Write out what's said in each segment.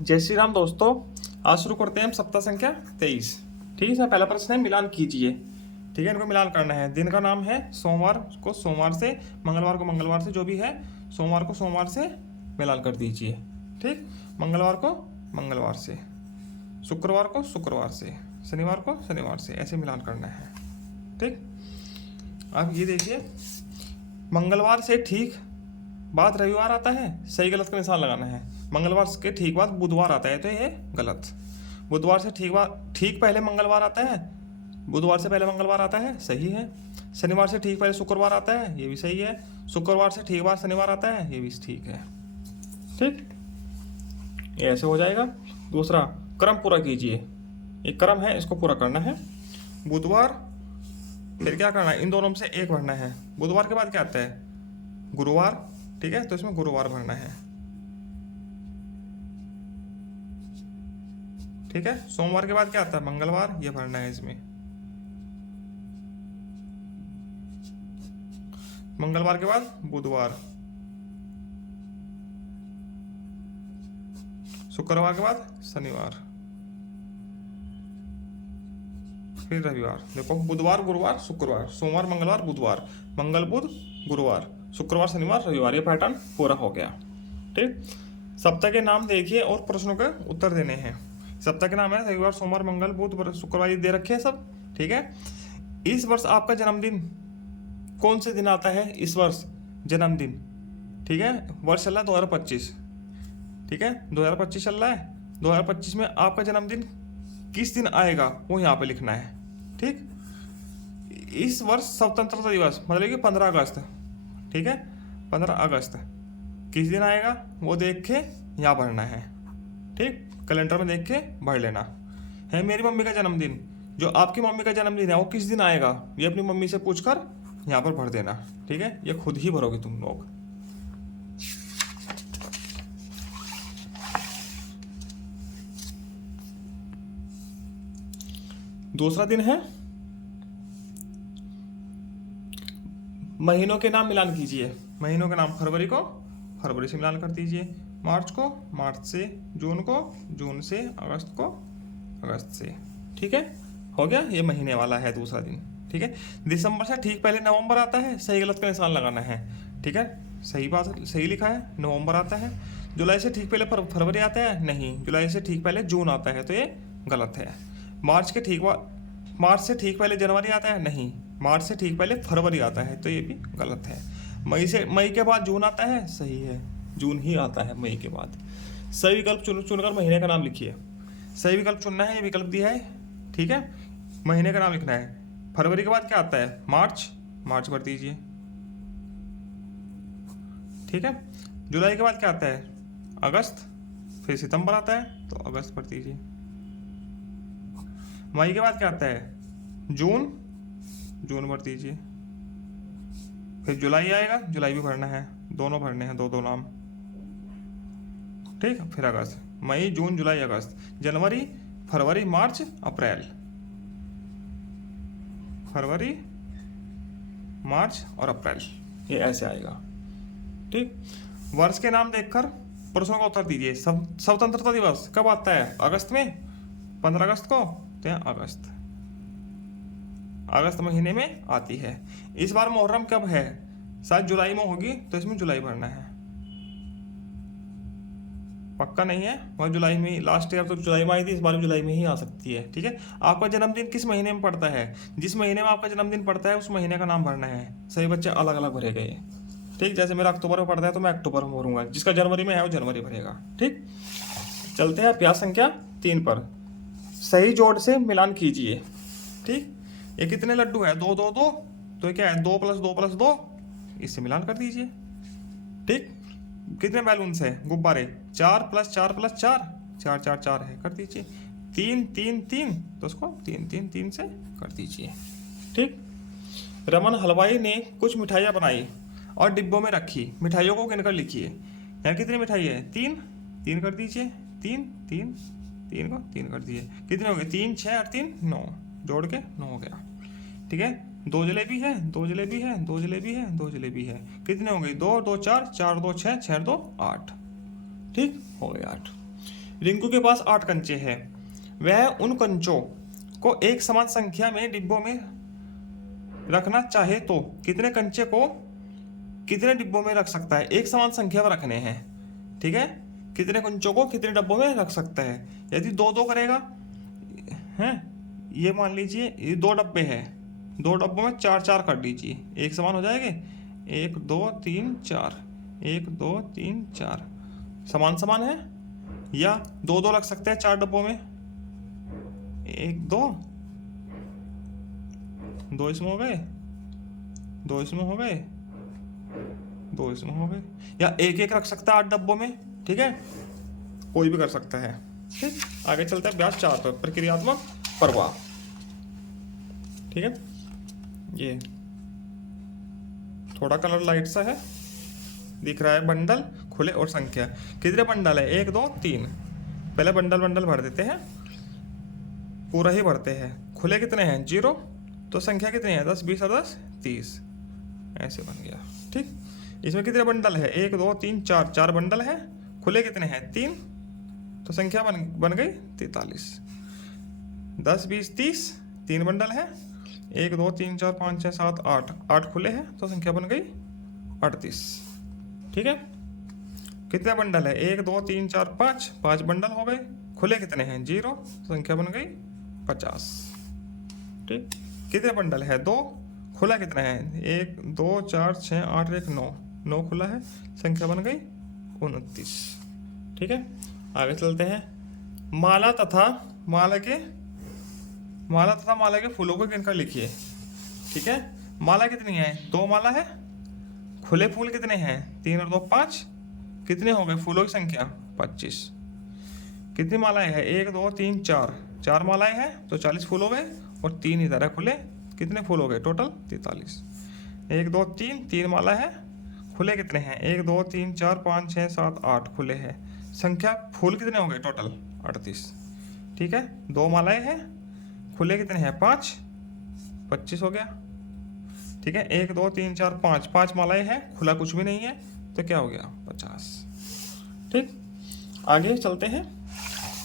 जय श्री राम दोस्तों। आज शुरू करते हैं हम सप्ताह संख्या 23। ठीक है, इसमें पहला प्रश्न है मिलान कीजिए। ठीक है, इनको मिलान करना है। दिन का नाम है सोमवार को सोमवार से, मंगलवार को मंगलवार से, जो भी है सोमवार को सोमवार से मिलान कर दीजिए। ठीक, मंगलवार को मंगलवार से, शुक्रवार को शुक्रवार से, शनिवार को शनिवार से, ऐसे मिलान करना है। ठीक, अब ये देखिए, मंगलवार से ठीक बाद रविवार आता है, सही गलत का निशान लगाना है। मंगलवार के ठीक बाद बुधवार आता है, तो ये गलत। बुधवार से ठीक पहले मंगलवार आता है, बुधवार से पहले मंगलवार आता है, सही है। शनिवार से ठीक पहले शुक्रवार आता है, ये भी सही है। शुक्रवार से ठीक बाद शनिवार आता है, ये भी ठीक है। ठीक, ये ऐसे हो जाएगा। दूसरा, क्रम पूरा कीजिए। एक क्रम है, इसको पूरा करना है। बुधवार, फिर क्या करना है, इन दोनों में से एक भरना है। बुधवार के बाद क्या आता है, गुरुवार। ठीक है, तो इसमें गुरुवार भरना है। ठीक है, सोमवार के बाद क्या आता है, मंगलवार, ये भरना है इसमें। मंगलवार के बाद बुधवार, शुक्रवार के बाद शनिवार, फिर रविवार। देखो, बुधवार गुरुवार शुक्रवार, सोमवार मंगलवार बुधवार, मंगल बुध गुरुवार, शुक्रवार शनिवार रविवार, ये पैटर्न पूरा हो गया। ठीक, सप्ताह के नाम देखिए और प्रश्नों के उत्तर देने हैं। सप्ताह के नाम है रविवार सोमवार मंगल बुध शुक्रवार, ये दे रखे हैं सब। ठीक है, इस वर्ष आपका जन्मदिन कौन से दिन आता है, इस वर्ष जन्मदिन। ठीक है, वर्ष चल रहा है 2025। ठीक है, 2025 चल रहा है। 2025 में आपका जन्मदिन किस दिन आएगा वो यहाँ पे लिखना है। ठीक, इस वर्ष स्वतंत्रता दिवस मतलब कि 15 अगस्त। ठीक है, 15 अगस्त किस दिन आएगा वो देख के यहाँ भरना है। ठीक, कैलेंडर में देख के भर लेना है। मेरी मम्मी का जन्मदिन, जो आपकी मम्मी का जन्मदिन है वो किस दिन आएगा, ये अपनी मम्मी से पूछकर यहाँ पर भर देना। ठीक है, ये खुद ही भरोगे तुम लोग। दूसरा दिन है महीनों के नाम मिलान कीजिए। महीनों के नाम, फरवरी को फरवरी से मिलान कर दीजिए, मार्च को मार्च से, जून को जून से, अगस्त को अगस्त से। ठीक है, हो गया, ये महीने वाला है दूसरा दिन। ठीक है, दिसंबर से ठीक पहले नवंबर आता है, सही गलत का निशान लगाना है। ठीक है, सही बात, सही लिखा है, नवंबर आता है। जुलाई से ठीक पहले फरवरी आता है, नहीं। जुलाई से ठीक पहले जून आता है, तो ये गलत है। मार्च से ठीक पहले जनवरी आता है, नहीं। मार्च से ठीक पहले फरवरी आता है, तो ये भी गलत है। मई के बाद जून आता है, सही है, जून ही आता है मई के बाद। सही विकल्प चुनकर महीने का नाम लिखिए। सही विकल्प चुनना है, ये विकल्प दिया है। ठीक है, महीने का नाम लिखना है। फरवरी के बाद क्या आता है, मार्च, मार्च भर दीजिए। ठीक है, जुलाई के बाद क्या आता है, अगस्त, फिर सितंबर आता है, तो अगस्त भर दीजिए। मई के बाद क्या आता है, जून, जून भर दीजिए। फिर जुलाई आएगा, जुलाई भी भरना है, दोनों भरने हैं, दो नाम। ठीक, फिर अगस्त, मई जून जुलाई अगस्त, जनवरी फरवरी मार्च अप्रैल, फरवरी मार्च और अप्रैल, ये ऐसे आएगा। ठीक, वर्ष के नाम देखकर प्रश्नों का उत्तर दीजिए। स्वतंत्रता दिवस कब आता है, अगस्त में, 15 अगस्त को, तो यहाँ अगस्त महीने में आती है। इस बार मुहर्रम कब है, शायद जुलाई में होगी, तो इसमें जुलाई भरना है। पक्का नहीं है, वह जुलाई में ही, लास्ट ईयर तो जुलाई में आई थी, इस बार भी जुलाई में ही आ सकती है। ठीक है, आपका जन्मदिन किस महीने में पड़ता है, जिस महीने में आपका जन्मदिन पड़ता है उस महीने का नाम भरना है। सही बच्चे अलग अलग भरे गए। ठीक, जैसे मेरा अक्टूबर में पड़ता है तो मैं अक्टूबर में भरूंगा, जिसका जनवरी में है वो जनवरी भरेगा। ठीक, चलते हैं अभ्यास संख्या 3 पर। सही जोड़ से मिलान कीजिए। ठीक, ये कितने लड्डू है, 2 2 2, तो ये क्या है, 2 + 2 + 2, इससे मिलान कर दीजिए। ठीक, कितने बैलून्स है, गुब्बारे, 4 + 4 + 4, 4 4 4 है, कर दीजिए। 3 3 3, तो उसको 3 3 3 से कर दीजिए। ठीक, रमन हलवाई ने कुछ मिठाइयाँ बनाई और डिब्बों में रखी। मिठाइयों को गिनकर लिखिए। यहाँ कितनी मिठाई है, 3 3 कर दीजिए, 3 3 3 को 3 कर दीजिए। कितने हो गए, 3 6 और 3 9, जोड़ के 9 हो गया। ठीक है, 2 जलेबी है, 2 जलेबी है, 2 जलेबी है, 2 जलेबी है। कितने हो गई, 2 2 4 4 2 6 6 2 8। ठीक, हो गए 8। रिंकू के पास 8 कंचे हैं। वह उन कंचों को एक समान संख्या में डिब्बों में रखना चाहे तो कितने कंचे को कितने डिब्बों में रख सकता है? एक समान संख्या में रखने हैं, ठीक है। कितने कंचों को कितने डब्बों में रख सकता है? यदि 2-2 करेगा हैं, ये मान लीजिए ये 2 डब्बे हैं, 2 डब्बों में 4-4 कर दीजिए, एक समान हो जाएंगे। 1 2 3 4, 1 2 3 4 समान समान है। या 2-2 रख सकते हैं 4 डब्बों में, 1 2 2 इसमें हो गए, 2 इसमें हो गए, 2 इसमें हो गए। या 1-1 रख सकता है 8 डब्बों में, ठीक है, कोई भी कर सकता है। ठीक, आगे चलता है अभ्यास 4 पर, प्रक्रियात्मक प्रवाह। ठीक है, ये थोड़ा कलर लाइट सा है, दिख रहा है। बंडल, खुले और संख्या। कितने बंडल है? 1 2 3। पहले बंडल भर देते हैं, पूरा ही भरते हैं। खुले कितने हैं? 0। तो संख्या कितनी है? 10 20 और 10 30, ऐसे बन गया। ठीक, इसमें कितने बंडल है? 1 2 3 4, 4 बंडल है। खुले कितने हैं? 3। तो संख्या बन गई 43। 10 20 30, 3 बंडल है। 1 2 3 4 5 6 7 8, 8 खुले हैं, तो संख्या बन गई 38। ठीक है, कितने बंडल है? 1 2 3 4 5, 5 बंडल हो गए। खुले कितने हैं? 0, संख्या बन गई 50। ठीक, कितने बंडल है? 2। खुला कितना है? 1 2 4 6 8 1 9, 9 खुला है, संख्या बन गई 29। ठीक है, आगे चलते हैं। माला तथा माला के फूलों को गिनकर लिखिए। ठीक है, माला कितनी है? 2 माला है। खुले फूल कितने हैं? 3 और 2 5। कितने हो गए फूलों की संख्या? 25। कितनी मालाएं हैं? 1 2 3 4, 4 मालाएं हैं, तो 40 फूल हो गए। और 3 इधर है खुले, कितने फूल हो गए टोटल? 43। 1 2 3, 3 माला है। खुले कितने हैं? 1 2 3 4 5 6 7 8 खुले हैं। संख्या फूल कितने हो गए टोटल? 38। ठीक है, 2 मालाएं हैं। खुले कितने हैं? 5, 25 हो गया। ठीक है, 1 2 3 4 5, 5 मालाएं हैं, खुला कुछ भी नहीं है, तो क्या हो गया? 50। ठीक, आगे चलते हैं।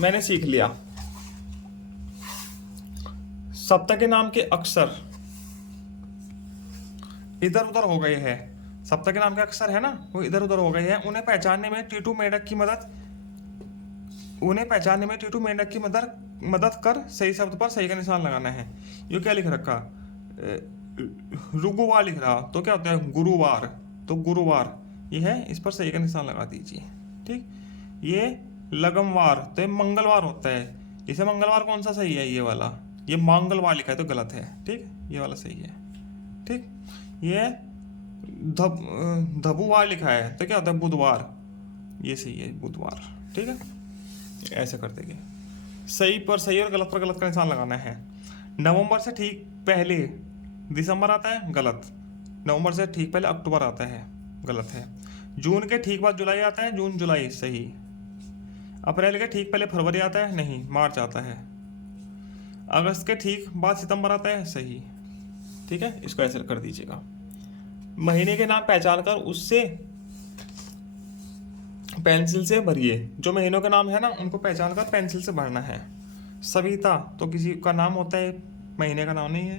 मैंने सीख लिया सप्ताह के नाम के अक्षर इधर उधर हो गए हैं। सप्ताह के नाम के अक्षर है ना, वो इधर उधर हो गए हैं। उन्हें पहचानने में टीटू मेंढक की मदद कर सही शब्द पर सही का निशान लगाना है। ये क्या लिख रखा? रुगुवार लिख रहा, तो क्या होता है? गुरुवार, तो गुरुवार ये है, इस पर सही का निशान लगा दीजिए। ठीक, ये लगमवार, तो ये मंगलवार होता है। इसे मंगलवार कौन सा सही है? ये वाला। ये मंगलवार लिखा है तो गलत है। ठीक, ये वाला सही है। ठीक, ये धबुवार लिखा है, तो क्या होता है? बुधवार, ये सही है, बुधवार। ठीक है, ऐसे कर देंगे। सही पर सही और गलत पर गलत का निशान लगाना है। नवंबर से ठीक पहले दिसंबर आता है, गलत। नवंबर से ठीक पहले अक्टूबर आता है, गलत है। जून के ठीक बाद जुलाई आता है, जून जुलाई, सही। अप्रैल के ठीक पहले फरवरी आता है, नहीं, मार्च आता है। अगस्त के ठीक बाद सितंबर आता है, सही। ठीक है, इसको ऐसे कर दीजिएगा। महीने के नाम पहचान कर उससे पेंसिल से भरिए। जो महीनों के नाम है ना, उनको पहचान कर पेंसिल से भरना है। सविता तो किसी का नाम होता है, महीने का नाम नहीं है।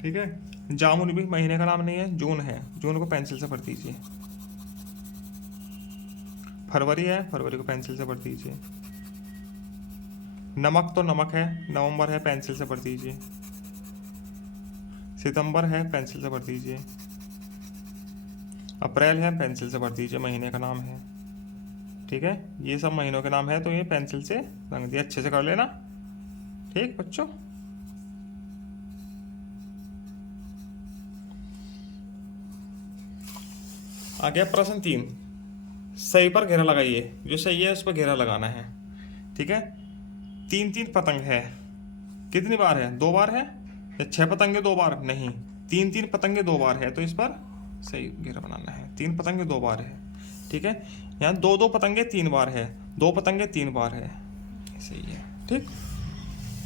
ठीक है, जामुन भी महीने का नाम नहीं है, जून है, जून को पेंसिल से भर दीजिए। फरवरी है, फरवरी को पेंसिल से भर दीजिए। नमक तो नमक है, नवंबर है, पेंसिल से भर दीजिए। सितंबर है, पेंसिल से भर दीजिए। अप्रैल है, पेंसिल से भर दीजिए, महीने का नाम है। ठीक है, ये सब महीनों के नाम है, तो ये पेंसिल से रंग दिए, अच्छे से कर लेना। ठीक बच्चों, आ गया प्रश्न 3। सही पर घेरा लगाइए। जो सही है उस पर घेरा लगाना है। ठीक है, 3-3 पतंग है, कितनी बार है? 2 बार है। या 6 पतंगे 2 बार? नहीं, 3-3 पतंगे 2 बार है, तो इस पर सही घेरा बनाना है। 3 पतंगे 2 बार है। ठीक है, यहाँ 2-2 पतंगे 3 बार है, 2 पतंगे 3 बार है, सही है। ठीक,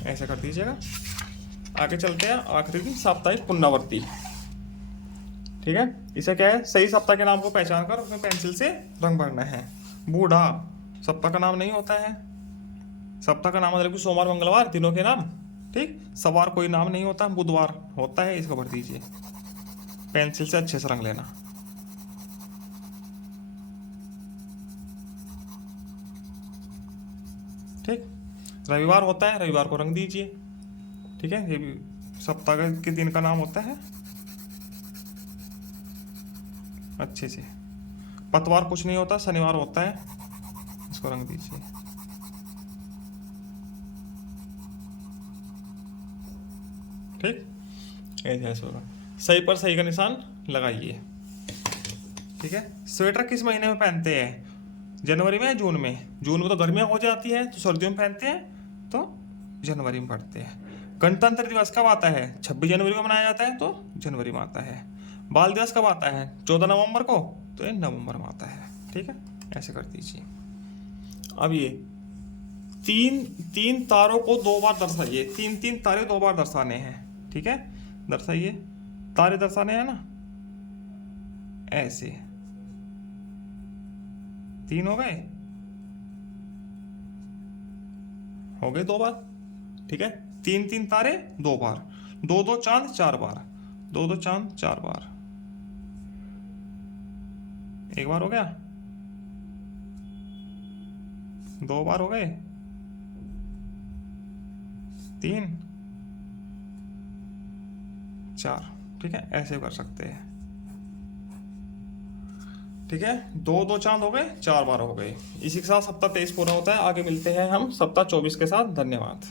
ऐसे कर दीजिएगा। आगे चलते हैं। आखिरी दिन साप्ताहिक पुनरावृत्ति। ठीक है, इसे क्या है? सही सप्ताह के नाम को पहचान कर उसमें पेंसिल से रंग भरना है। बूढ़ा, सप्ताह का नाम नहीं होता है। सप्ताह का नाम मतलब कि सोमवार मंगलवार दिनों के नाम, ठीक। सवार कोई नाम नहीं होता, बुधवार होता है, इसको भर दीजिए। पेंसिल से अच्छे से रंग लेना, ठीक। रविवार होता है, रविवार को रंग दीजिए, ठीक है। ये भी सप्ताह के दिन का नाम होता है अच्छे से। पतवार कुछ नहीं होता, शनिवार होता है, इसको रंग दीजिए, ठीक। ऐसे होगा। सही पर सही का निशान लगाइए, ठीक है। स्वेटर किस महीने में पहनते हैं? जनवरी में, जून में? जून में तो गर्मियाँ हो जाती है तो सर्दियों में पहनते हैं, तो जनवरी में पढ़ते हैं। गणतंत्र दिवस कब आता है? 26 जनवरी को मनाया जाता है, तो जनवरी में आता है। बाल दिवस कब आता है? 14 नवंबर को, तो ये नवंबर में आता है, ठीक है। ऐसे कर दीजिए। अब ये तीन तारों को 2 बार दर्शाइए। तीन तारे 2 बार दर्शाने हैं, ठीक है। दर्शाइए, तारे दर्शाने हैं ना, ऐसे 3 हो गए 2 बार, ठीक है। 3 तारे 2 बार, 2 चांद 4 बार, 2 चांद 4 बार, 1 बार हो गया, 2 बार हो गए, 3 4, ठीक है। ऐसे कर सकते हैं, ठीक है। 2 चांद हो गए, 4 बार हो गए। इसी के साथ सप्ताह 23 पूरा होता है। आगे मिलते हैं हम सप्ताह 24 के साथ। धन्यवाद।